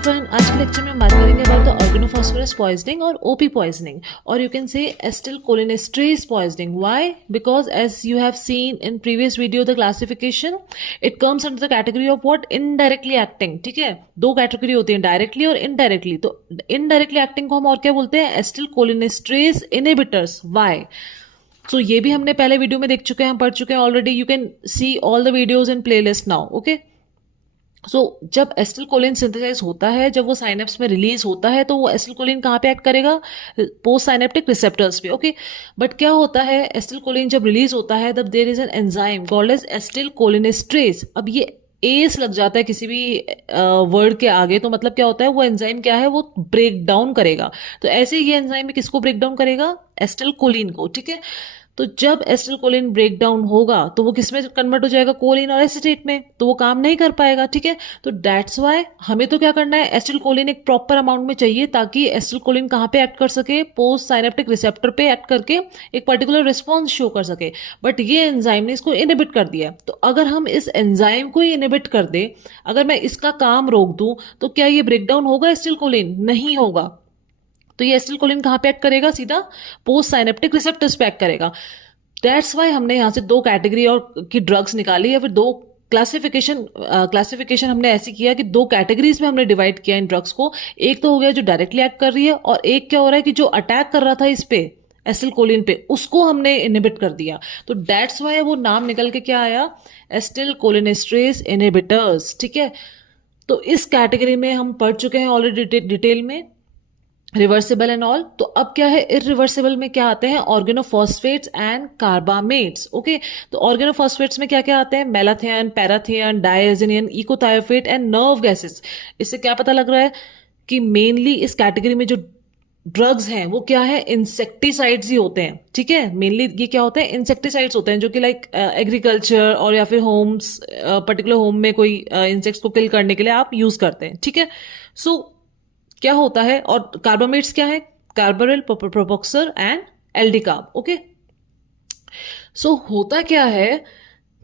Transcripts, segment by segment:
Everyone, आज के lecture में हम बात करेंगे अबाउट द ऑर्गेनोफॉस्फोरस पॉइजनिंग और ओपी पॉइजनिंग, और you can say acetylcholinesterase poisoning. Why? Because as you have seen in previous video the classification, it comes under the category of what? Indirectly acting. ठीक है, दो category होती है, directly और indirectly. तो indirectly acting को हम और क्या बोलते हैं? एसिटिलकोलिनेस्ट्रेज इनहिबिटर्स. व्हाई? सो ये भी हमने पहले वीडियो में देख चुके हैं, हम पढ़ चुके हैं already. You can see all the videos in playlist now. Okay, so जब एसिटिलकोलिन सिंथेसाइज होता है, जब वो साइनेप्स में रिलीज होता है, तो वो एसिटिलकोलिन कहाँ पे एक्ट करेगा? पोस्ट साइनेप्टिक रिसेप्टर्स पे. ओके, बट क्या होता है, एसिटिलकोलिन जब रिलीज होता है तब there is an enzyme called as acetylcholinesterase. अब ये एस लग जाता है किसी भी वर्ड के आगे, तो मतलब क्या होता है, वो एंजाइम क्या है, वो ब्रेक डाउन करेगा. तो ऐसे ये एंजाइम किसको ब्रेक डाउन करेगा? एसिटिलकोलिन को. ठीक है, तो जब एसिटिलकोलिन ब्रेक डाउन होगा तो वो किसमें कन्वर्ट हो जाएगा? कोलिन और एसीटेट में. तो वो काम नहीं कर पाएगा. ठीक है, तो दैट्स वाई हमें तो क्या करना है, एसिटिलकोलिन एक प्रॉपर अमाउंट में चाहिए ताकि एसिटिलकोलिन कहाँ पे एक्ट कर सके? पोस्ट साइनेप्टिक रिसेप्टर पे एक्ट करके एक पर्टिकुलर रिस्पॉन्स शो कर सके. बट ये एंजाइम ने इसको इनहिबिट कर दिया. तो अगर हम इस एंजाइम को ही इनहिबिट कर दे, अगर मैं इसका काम रोक दूं, तो क्या ये ब्रेक डाउन होगा एसिटिलकोलिन? नहीं होगा. तो ये एसिटिलकोलिन कहाँ पे एक्ट करेगा? सीधा पोस्ट साइनेप्टिक रिसेप्टर्स पे एक्ट करेगा. दैट्स वाई हमने यहाँ से दो कैटेगरी और की ड्रग्स निकाली, या फिर दो क्लासिफिकेशन हमने ऐसी किया कि दो कैटेगरीज में हमने डिवाइड किया इन ड्रग्स को. एक तो हो गया जो डायरेक्टली एक्ट कर रही है, और एक क्या हो रहा है कि जो अटैक कर रहा था इस पे, एसिटिलकोलिन पे, उसको हमने इनहिबिट कर दिया. तो दैट्स वाई वो नाम निकल के क्या आया? एसिटिलकोलिनेस्ट्रेज इनहिबिटर्स. ठीक है, तो इस कैटेगरी में हम पढ़ चुके हैं ऑलरेडी डिटेल में, रिवर्सिबल एंड ऑल. तो अब क्या है, इरिवर्सिबल में क्या आते हैं? Organophosphates and carbamates. ओके, तो ऑर्गेनोफॉस्फेट्स में क्या क्या आते हैं? Malathion, parathion, diazinon, echothiophate and nerve gases. इससे क्या पता लग रहा है कि मेनली इस कैटेगरी में जो ड्रग्स हैं वो क्या है? इंसेक्टिसाइड्स ही होते हैं. ठीक है, मेनली ये क्या होते हैं? इंसेक्टिसाइड्स होते हैं, जो कि लाइक एग्रीकल्चर और या फिर होम्स, पर्टिकुलर होम में कोई इंसेक्ट्स को किल करने के लिए आप यूज करते हैं. ठीक है, सो क्या होता है, और कार्बामेट्स क्या है? कार्बोरिल, प्रोपोक्सर एंड एल्डिकार्ब. ओके, सो होता क्या है,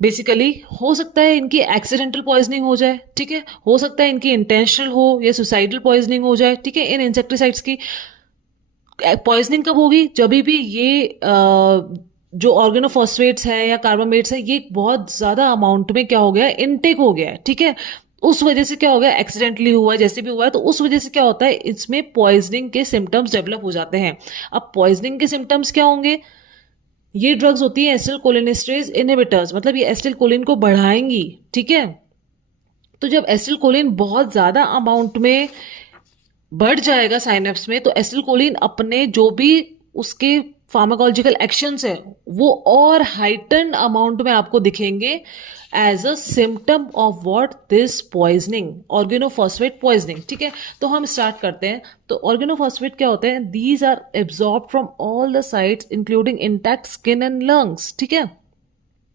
बेसिकली हो सकता है इनकी एक्सीडेंटल पॉइजनिंग हो जाए. ठीक है, हो सकता है इनकी इंटेंशनल हो या सुसाइडल पॉइजनिंग हो जाए. ठीक है, इन इंसेक्टिसाइड्स की पॉइजनिंग कब होगी? जब भी ये जो ऑर्गेनोफॉस्फेट्स है या कार्बामेट्स है, ये बहुत ज्यादा अमाउंट में क्या हो गया? इनटेक हो गया है. ठीक है, उस वजह से क्या हो गया? एक्सीडेंटली हुआ है, जैसे भी हुआ है, तो उस वजह से क्या होता है, इसमें पॉइजनिंग के सिम्टम्स डेवलप हो जाते हैं. अब पॉइजनिंग के सिम्टम्स क्या होंगे? ये ड्रग्स होती है एसिटिलकोलिनेस्ट्रेज इनहिबिटर्स, मतलब ये एसिटिलकोलिन को बढ़ाएंगी. ठीक है, तो जब एसिटिलकोलिन बहुत ज्यादा अमाउंट में बढ़ जाएगा साइनेप्स में, तो एसिटिलकोलिन अपने जो भी उसके फार्माकोलॉजिकल एक्शंस है वो और हाइटन अमाउंट में आपको दिखेंगे as a symptom of what? This poisoning, organophosphate poisoning. ठीक है, तो हम स्टार्ट करते हैं. तो ऑर्गेनोफॉस्फेट क्या होते हैं? These are absorb from all the sites including intact skin and lungs. ठीक है,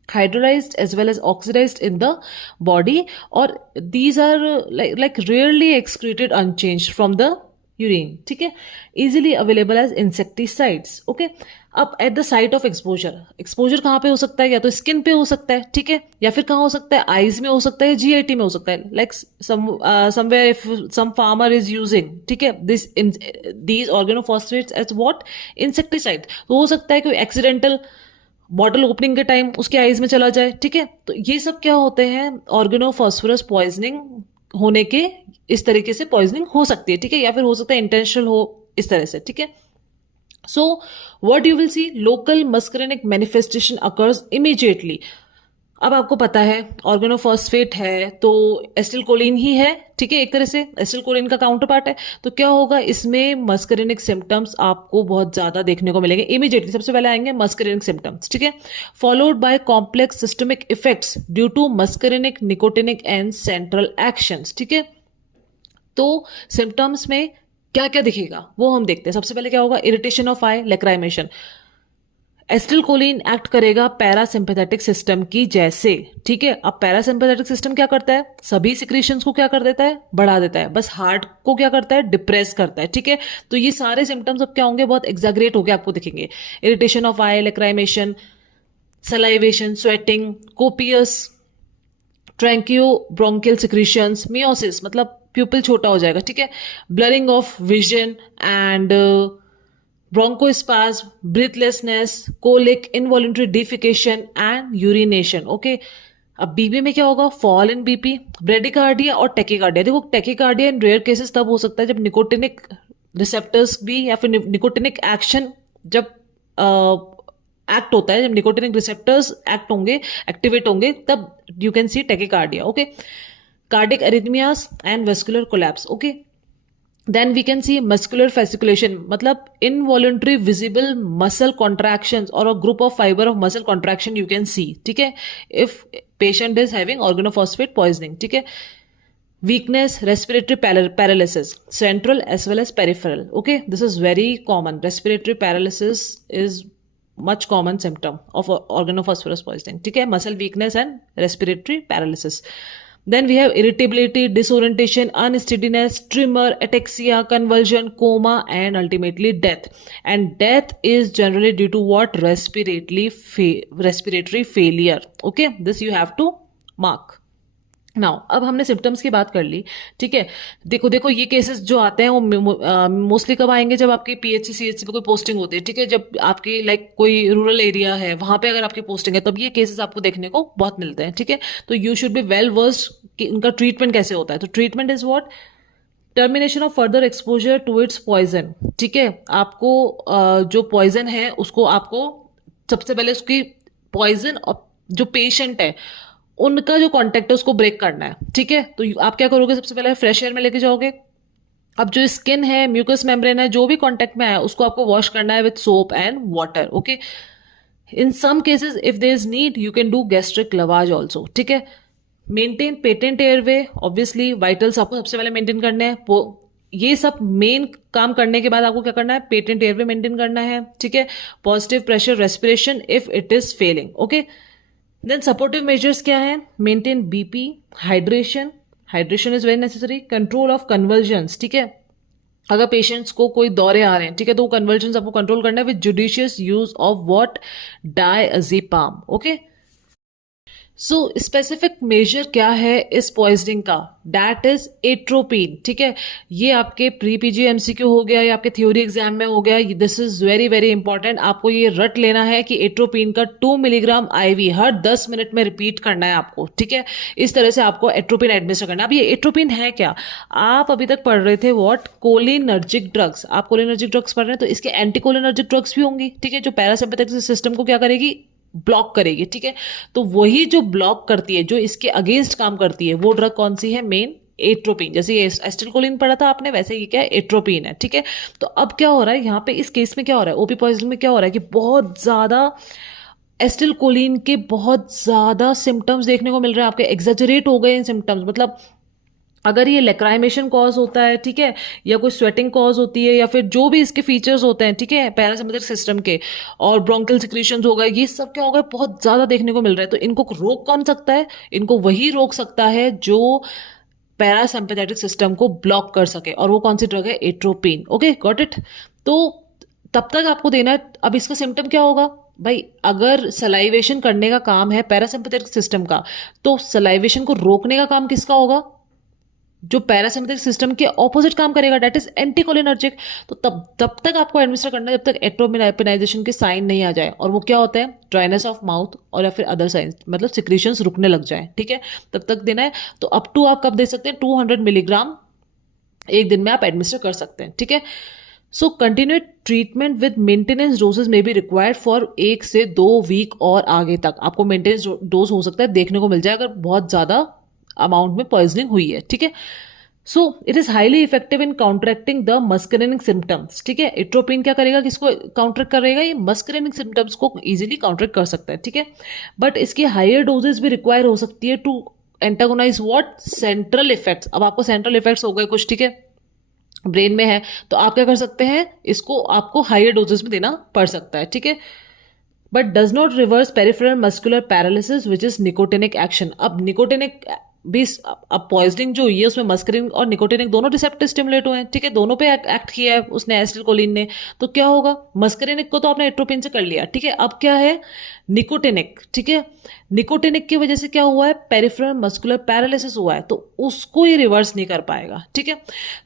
hydrolyzed as well as oxidized in the body, or these are like rarely excreted unchanged from the urine. ठीक है, easily available as insecticides. okay, अब at the site of exposure, exposure कहाँ पे हो सकता है? या तो स्किन पे हो सकता है. ठीक है, या फिर कहाँ हो सकता है? आईज में हो सकता है, जीआईटी में हो सकता है, like somewhere if some farmer is using. ठीक है, these organophosphates as what? Insecticide. तो हो सकता है कोई एक्सीडेंटल बॉटल ओपनिंग के टाइम उसके आईज में चला जाए. ठीक है, तो ये सब क्या होते हैं? ऑर्गेनोफॉस्फोरस पॉइजनिंग होने के इस तरीके से पॉइजनिंग हो सकती है. ठीक है, या फिर हो सकता है इंटेंशनल हो, इस तरह से. ठीक है, so what you will see, local muscarinic manifestation occurs immediately. अब आपको पता है ऑर्गेनोफॉस्फेट है तो एसिटिलकोलिन ही है. ठीक है, एक तरह से एसिटिलकोलिन का काउंटर पार्ट है. तो क्या होगा, इसमें मस्करेनिक सिम्टम्स आपको बहुत ज्यादा देखने को मिलेंगे. इमीडिएटली सबसे पहले आएंगे मस्करेनिक सिम्टम्स. ठीक है, followed by complex systemic effects due to muscarinic, nicotinic and central actions. ठीक है, तो सिम्टम्स में क्या क्या दिखेगा वो हम देखते हैं. सबसे पहले क्या होगा? Irritation of eye, lacrimation. Acetylcholine act करेगा पैरासिम्पैथेटिक सिस्टम की जैसे. ठीक है, अब पैरासिम्पैथेटिक सिस्टम क्या करता है? सभी सिक्रीशंस को क्या कर देता है? बढ़ा देता है. बस हार्ट को क्या करता है? डिप्रेस करता है. ठीक है, तो ये सारे सिम्टम्स अब क्या होंगे? बहुत एग्जैगरेट होकर आपको दिखेंगे. Irritation of eye, lacrimation, salivation, sweating, copious tracheobronchial secretions, miosis, मतलब प्यूपिल छोटा हो जाएगा, ठीक है। Blurring of vision and bronchospasm, breathlessness, colic, involuntary defecation and urination. Okay, अब बीपी में क्या होगा? फॉल इन बीपी, ब्रेडिकार्डिया और टेकिकार्डिया। देखो, टेकिकार्डिया इन रेयर केसेस तब हो सकता है जब निकोटिनिक रिसेप्टर्स भी या फिर निकोटिनिक एक्शन जब एक्ट होता है, जब निकोटिनिक रिसेप्टर्स एक्ट होंगे, एक्टिवेट होंगे, तब you can C tachycardia. Okay, cardiac arrhythmias and vascular collapse. Okay, then we can see muscular fasciculation, मतलब involuntary visible muscle contractions or a group of fiber of muscle contraction you can see, ठीक है, if patient is having organophosphate poisoning, ठीक है। weakness, respiratory paralysis, central as well as peripheral. Okay, this is very common. Respiratory paralysis is much common symptom of organophosphorus poisoning, ठीक है, muscle weakness and respiratory paralysis. Then we have irritability, disorientation, unsteadiness, tremor, ataxia, convulsion, coma, and ultimately death. And death is generally due to what? Respiratory failure. Okay, this you have to mark. Now अब हमने symptoms की बात कर ली, ठीक है। देखो देखो, ये केसेस जो आते हैं वो मोस्टली कब आएंगे? जब आपकी पीएचसी सीएचसी पे कोई पोस्टिंग होती है, ठीक है, जब आपकी लाइक कोई रूरल एरिया है वहां पे अगर आपकी पोस्टिंग है, तब ये केसेस आपको देखने को बहुत मिलते हैं, ठीक है। तो you should be well versed कि उनका ट्रीटमेंट कैसे होता है। तो treatment is what? Termination of further exposure to its poison, ठीक है। आपको जो पॉइजन है उसको आपको सबसे पहले उसकी पॉइजन और जो पेशेंट है उनका जो कांटेक्ट है उसको ब्रेक करना है, ठीक है। तो आप क्या करोगे? सबसे पहले फ्रेश एयर में लेके जाओगे। अब जो स्किन है, म्यूकस मेम्ब्रेन है, जो भी कांटेक्ट में आया उसको आपको वॉश करना है with soap and water. Okay, in some cases if there is need you can do gastric lavage also, ठीक है। Maintain patent airway, obviously vitals आपको सबसे पहले मेंटेन करने हैं। ये सब मेन काम करने के बाद आपको क्या करना है? पेटेंट एयरवे मेंटेन करना है, ठीक है। Positive pressure respiration if it is failing. Okay, then supportive measures क्या है? Maintain BP, hydration, hydration is very necessary, control of convulsions, ठीक है। अगर पेशेंट्स को कोई दौरे आ रहे हैं, ठीक है, तो वो कन्वर्जन्स आपको कंट्रोल करना है with judicious use of what? Diazepam. Okay, so specific measure क्या है इस पॉइजनिंग का? दैट इज एट्रोपिन, ठीक है। ये आपके प्री पीजी एमसीक्यू हो गया या आपके थ्योरी एग्जाम में हो गया। This is very very important. आपको ये रट लेना है कि एट्रोपिन का 2 मिलीग्राम आईवी हर 10 मिनट में रिपीट करना है आपको, ठीक है। इस तरह से आपको एट्रोपिन एडमिनिस्टर करना है। अब ये एट्रोपिन है क्या? आप अभी तक पढ़ रहे थे व्हाट? Cholinergic drugs. आप कोलिनर्जिक ड्रग्स पढ़ रहे हैं तो इसके एंटी कोलिनर्जिक ड्रग्स भी होंगी, ठीक है, जो पैरासिम्पैथेटिक सिस्टम को क्या करेगी? ब्लॉक करेगी, ठीक है। तो वही जो ब्लॉक करती है, जो इसके अगेंस्ट काम करती है, वो ड्रग कौन सी है? Main atropine. जैसे ये एसिटिलकोलिन पढ़ा था आपने, वैसे ही क्या है? एट्रोपिन है, ठीक है। तो अब क्या हो रहा है यहाँ पे इस केस में? क्या हो रहा है ओपी पॉइजनिंग में? क्या हो रहा है कि बहुत ज्यादा एसिटिलकोलिन के बहुत ज्यादा सिम्टम्स देखने को मिल रहे हैं आपके, एग्जेजरेट हो गए इन सिम्टम्स। मतलब अगर ये लेक्राइमेशन कॉज होता है, ठीक है, या कोई स्वेटिंग कॉज होती है, या फिर जो भी इसके फीचर्स होते हैं, ठीक है, पैरासिम्पैथेटिक सिस्टम के, और ब्रोंकियल सिक्रीशंस हो गए, ये सब क्या हो गए? बहुत ज्यादा देखने को मिल रहा है। तो इनको रोक कौन सकता है? इनको वही रोक सकता है जो पैरासिम्पैथेटिक सिस्टम को ब्लॉक कर सके, और वो कौन सी ड्रग है? एट्रोपिन। Okay, got it. तो तब तक आपको देना है। अब इसका सिम्टम क्या होगा भाई? अगर सलाइवेशन करने का काम है पैरासिम्पैथेटिक सिस्टम का, तो सलाइवेशन को रोकने का काम किसका होगा? जो पैरासिम्पैथेटिक सिस्टम के ऑपोजिट काम करेगा, दैट इज एंटीकोलिनर्जिक। तो तब तक आपको एडमिनिस्टर करना है जब तक एट्रोपिनाइजेशन के साइन नहीं आ जाए। और वो क्या होता है? ड्राइनेस ऑफ माउथ और या फिर अदर साइंस, मतलब सिक्रीशंस रुकने लग जाए, ठीक है, तब तक देना है। तो अप टू आप कब दे सकते हैं? 200 मिलीग्राम एक दिन में आप एडमिनिस्टर कर सकते हैं, ठीक है। So continued treatment with maintenance doses में बी रिक्वायर्ड फॉर 1 से 2 वीक और आगे तक आपको मेंटेनेंस डोज हो सकता है देखने को मिल जाए अगर बहुत ज्यादा अमाउंट में पॉइजनिंग हुई है, ठीक है। So it is highly effective in counteracting the muscarinic symptoms, ठीक है। एट्रोपिन क्या करेगा? किसको काउंटरैक्ट करेगा? ये मस्करेनिक सिम्टम्स को इजीली काउंटरैक्ट कर सकता है, ठीक है। बट इसकी हायर डोजेस भी रिक्वायर हो सकती है to antagonise what? Central effects. अब आपको सेंट्रल इफेक्ट्स हो गए कुछ, ठीक है, ब्रेन में है, तो आप क्या कर सकते हैं? इसको आपको हायर डोजेस में देना पड़ सकता है, ठीक है। But does not reverse peripheral muscular paralysis which is nicotinic action. अब निकोटिनिक भी अब पॉइजनिंग जो हुई है उसमें मस्करिन और निकोटिनिक दोनों रिसेप्टर स्टिमुलेट हुए हैं, ठीक है, दोनों पे एक्ट किया है उसने एसिटिलकोलिन ने। तो क्या होगा, मस्करिनिक को तो आपने एट्रोपिन से कर लिया, ठीक है, अब क्या है निकोटिनिक, ठीक है, निकोटिनिक की वजह से क्या हुआ है, पेरिफेरल मस्कुलर पैरालिसिस हुआ है, तो उसको ये रिवर्स नहीं कर पाएगा, ठीक है।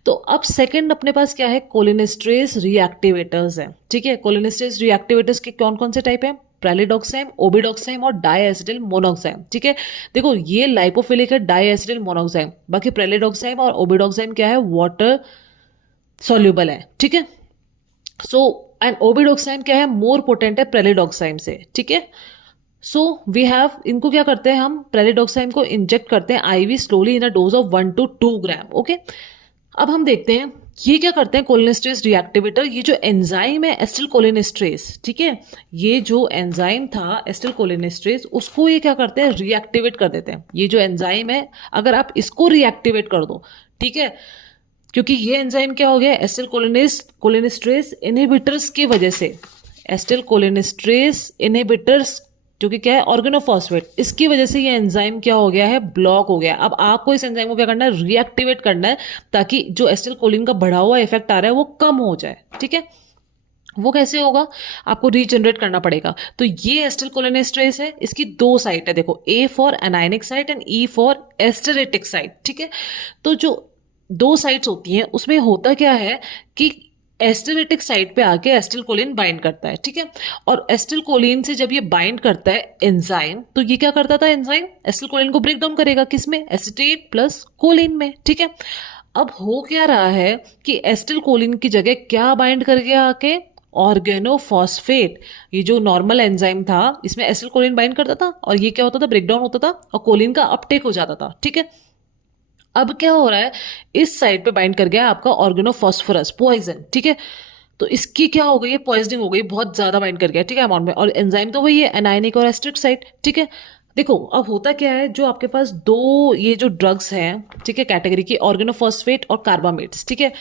तो अब सेकंड अपने पास क्या है, कोलिनेस्ट्रेज रिएक्टिवेटर्स है, ठीक है। कोलिनेस्ट्रेज रिएक्टिवेटर्स के कौन कौन से टाइप है, प्रेलिडोक्साइम, ओबिडोक्साइम और डाईएसिटिल मोनोक्साइम, ठीक है। देखो ये लाइपोफिलिक है डाईएसिटिल मोनोक्साइम, बाकी प्रेलिडोक्साइम और ओबिडोक्साइम क्या है, वाटर सॉल्युबल है, ठीक है। सो एंड ओबिडोक्साइम क्या है, मोर पोटेंट है प्रेलिडोक्साइम से, ठीक है। सो वी हैव, इनको क्या करते हैं हम, प्रेलिडोक्साइम को इंजेक्ट करते हैं IV slowly in a dose of 1 to 2 gram, okay. अब हम देखते हैं ये क्या करते हैं कोलिनेस्ट्रेज रिएक्टिवेटर, ये जो एंजाइम है एसिटिलकोलिनेस्ट्रेज, ठीक है, ये जो एंजाइम था एसिटिलकोलिनेस्ट्रेज उसको ये क्या करते हैं, रिएक्टिवेट कर देते हैं। ये जो एंजाइम है अगर आप इसको रिएक्टिवेट कर दो, ठीक है, क्योंकि ये एंजाइम क्या हो गया, एसिटिलकोलिनेस्ट्रेज इनहिबिटर्स की वजह से, एसिटिलकोलिनेस्ट्रेज इनहिबिटर्स जो कि क्या है ऑर्गेनोफॉस्फेट, इसकी वजह से ये एंजाइम क्या हो गया है, ब्लॉक हो गया। अब आपको इस एंजाइम को क्या करना है, रिएक्टिवेट करना है, ताकि जो एसिटिलकोलिन का बढ़ा हुआ इफेक्ट आ रहा है वो कम हो जाए, ठीक है। वो कैसे होगा, आपको रीजनरेट करना पड़ेगा। तो ये एसिटिलकोलिनेस्ट्रेज है, इसकी दो साइट है, देखो A for anionic site and E for esteratic site, ठीक है। तो जो दो साइट्स होती हैं उसमें होता क्या है कि एस्टरेटिक साइट पे आके एसिटिलकोलिन बाइंड करता है, ठीक है। और एसिटिलकोलिन से जब ये बाइंड करता है एंजाइम, तो ये क्या करता था, एंजाइम एसिटिलकोलिन को ब्रेक डाउन करेगा किसमें, एसिटेट प्लस कोलिन में, ठीक है। अब हो क्या रहा है कि एसिटिलकोलिन की जगह क्या बाइंड कर गया आके, ऑर्गेनोफॉस्फेट। ये जो नॉर्मल एंजाइम था इसमें एसिटिलकोलिन बाइंड करता था और ये क्या होता था, ब्रेक डाउन होता था और कोलिन का अपटेक हो जाता था, ठीक है। अब क्या हो रहा है, इस साइड पे बाइंड कर गया आपका ऑर्गेनोफॉस्फोरस पॉइजन, ठीक है। तो इसकी क्या हो गई है, पॉइजनिंग हो गई, बहुत ज्यादा बाइंड कर गया, ठीक है, अमाउंट में। और एंजाइम तो वही है एनायनिक और एस्ट्रिक साइट, ठीक है। देखो अब होता क्या है, जो आपके पास दो ये जो ड्रग्स हैं, ठीक है, कैटेगरी की, ऑर्गेनोफॉस्फेट और कार्बामेट्स, ठीक है।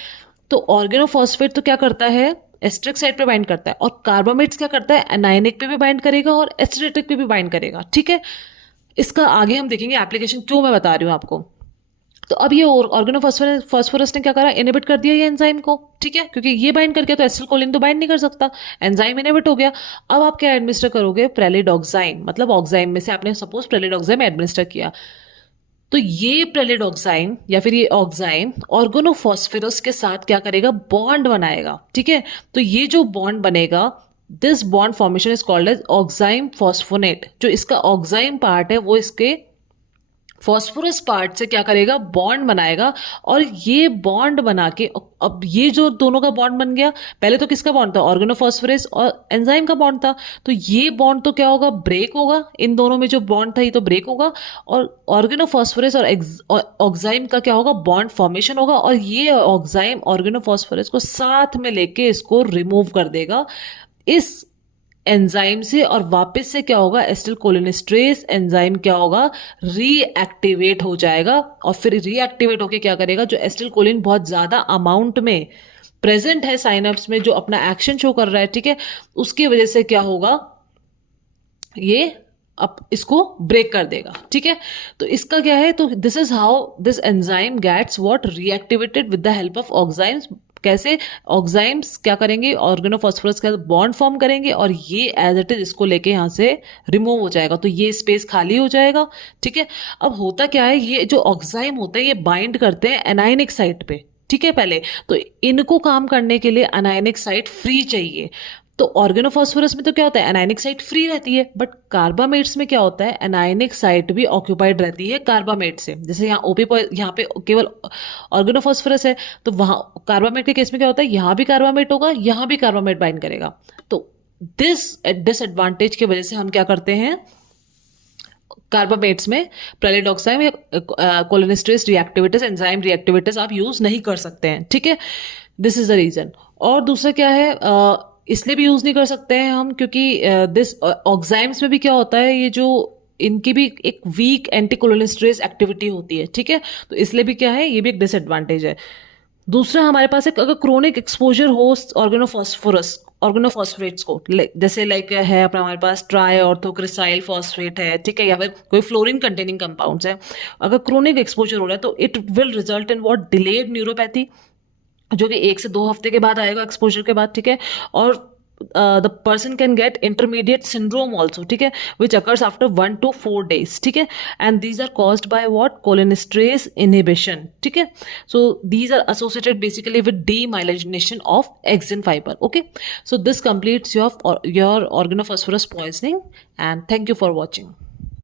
तो ऑर्गेनोफॉस्फेट तो क्या करता है, एस्ट्रिक साइड पे बाइंड करता है, और कार्बामेट्स क्या करता है, एनायनिक पे भी बाइंड करेगा और एस्ट्रेटिक पे भी बाइंड करेगा, ठीक है। इसका आगे हम देखेंगे एप्लीकेशन, क्यों मैं बता रही हूँ आपको। तो अब ये ऑर्गेनोफॉस्फोरस ने क्या करा, इनहिबिट कर दिया ये एंजाइम को, ठीक है, क्योंकि ये बाइंड करके तो एसिटिलकोलिन तो बाइंड नहीं कर सकता, एंजाइम इनहिबिट हो गया। अब आप क्या एडमिनिस्टर करोगे, प्रेलिडोक्साइम, मतलब ऑक्साइम में से आपने सपोज प्रेलिडोक्साइम एडमिनिस्टर किया, तो ये प्रेलिडोक्साइम या फिर ये ऑक्साइम ऑर्गेनोफॉस्फोरस के साथ क्या करेगा, बॉन्ड बनाएगा, ठीक है। तो ये जो बॉन्ड बनेगा, this bond formation is called as oxime phosphonate. जो इसका ऑक्साइम पार्ट है वो इसके फॉस्फोरस पार्ट से क्या करेगा, बॉन्ड बनाएगा। और ये बॉन्ड बना के, अब ये जो दोनों का बॉन्ड बन गया, पहले तो किसका बॉन्ड था, ऑर्गेनोफॉस्फोरस और एंजाइम का बॉन्ड था, तो ये बॉन्ड तो क्या होगा, ब्रेक होगा, इन दोनों में जो बॉन्ड था ये तो ब्रेक होगा, और ऑर्गेनोफॉस्फोरस और ऑक्साइम का क्या होगा, बॉन्ड फॉर्मेशन होगा, और ये ऑक्साइम ऑर्गेनोफॉस्फोरस को साथ में लेके इसको रिमूव कर देगा इस एंजाइम से, और वापस से क्या होगा, एसिटिलकोलिनेस्ट्रेज एंजाइम क्या होगा, रीएक्टिवेट हो जाएगा। और फिर रीएक्टिवेट होके क्या करेगा, जो एसिटिलकोलिन बहुत ज्यादा अमाउंट में प्रेजेंट है साइनप्स में, जो अपना एक्शन शो कर रहा है, ठीक है, उसकी वजह से क्या होगा, ये अब इसको ब्रेक कर देगा, ठीक है। तो इसका क्या है, तो this is how this enzyme gets what, reactivated with the help of oximes. कैसे, ऑक्साइम्स क्या करेंगे, ऑर्गेनोफॉस्फोरस के साथ बॉन्ड फॉर्म करेंगे, और ये एज इट इज इसको लेके यहाँ से रिमूव हो जाएगा, तो ये स्पेस खाली हो जाएगा, ठीक है। अब होता क्या है, ये जो ऑक्साइम होते हैं ये बाइंड करते हैं एनायनिक साइट पे, ठीक है, पहले तो इनको काम करने के लिए एनायनिक साइट फ्री चाहिए। तो ऑर्गेनोफॉस्फोरस में तो क्या होता है, एनायनिक साइट फ्री रहती है, बट कार्बामेट्स में क्या होता है, एनायनिक साइट भी ऑक्यूपाइड रहती है कार्बामेट से। जैसे यहाँ ओपी यहाँ पे केवल ऑर्गेनोफॉस्फोरस है, तो वहाँ कार्बामेट के केस में क्या होता है, यहाँ भी कार्बामेट होगा, यहाँ भी कार्बामेट बाइंड करेगा। तो दिस डिसएडवांटेज की वजह से हम क्या करते हैं, कार्बामेट्स में प्रेलिडोक्साइम या कोलिनेस्ट्रेज रिएक्टिवेटर्स, एंजाइम रिएक्टिवेटर्स आप यूज नहीं कर सकते हैं, ठीक है, दिस इज द रीजन। और दूसरा क्या है, इसलिए भी यूज नहीं कर सकते हैं हम, क्योंकि दिस ऑक्साइम्स में भी क्या होता है, ये जो इनकी भी एक वीक एंटीकोलिनेस्ट्रेज एक्टिविटी होती है, ठीक है, तो इसलिए भी क्या है, ये भी एक डिसएडवांटेज है। दूसरा हमारे पास एक, अगर क्रोनिक एक्सपोजर हो ऑर्गेनोफॉस्फोरस ऑर्गेनोफॉस्फेट्स को, जैसे लाइक है अपना हमारे पास ट्राई ऑर्थोक्रिसाइल फॉस्फेट है, ठीक है, या फिर कोई फ्लोरीन कंटेनिंग कंपाउंड्स है, अगर क्रोनिक एक्सपोजर हो रहा है तो it will result in what, delayed neuropathy, जो कि 1 से 2 हफ्ते के बाद आएगा एक्सपोजर के बाद, ठीक है। और the person can get intermediate syndrome also, ठीक है, which occurs after 1 to 4 days, ठीक है। And these are caused by what, cholinesterase inhibition, ठीक है। So these are associated basically with demyelination of axon fibre, okay. So this completes your organophosphorus poisoning, and thank you for watching.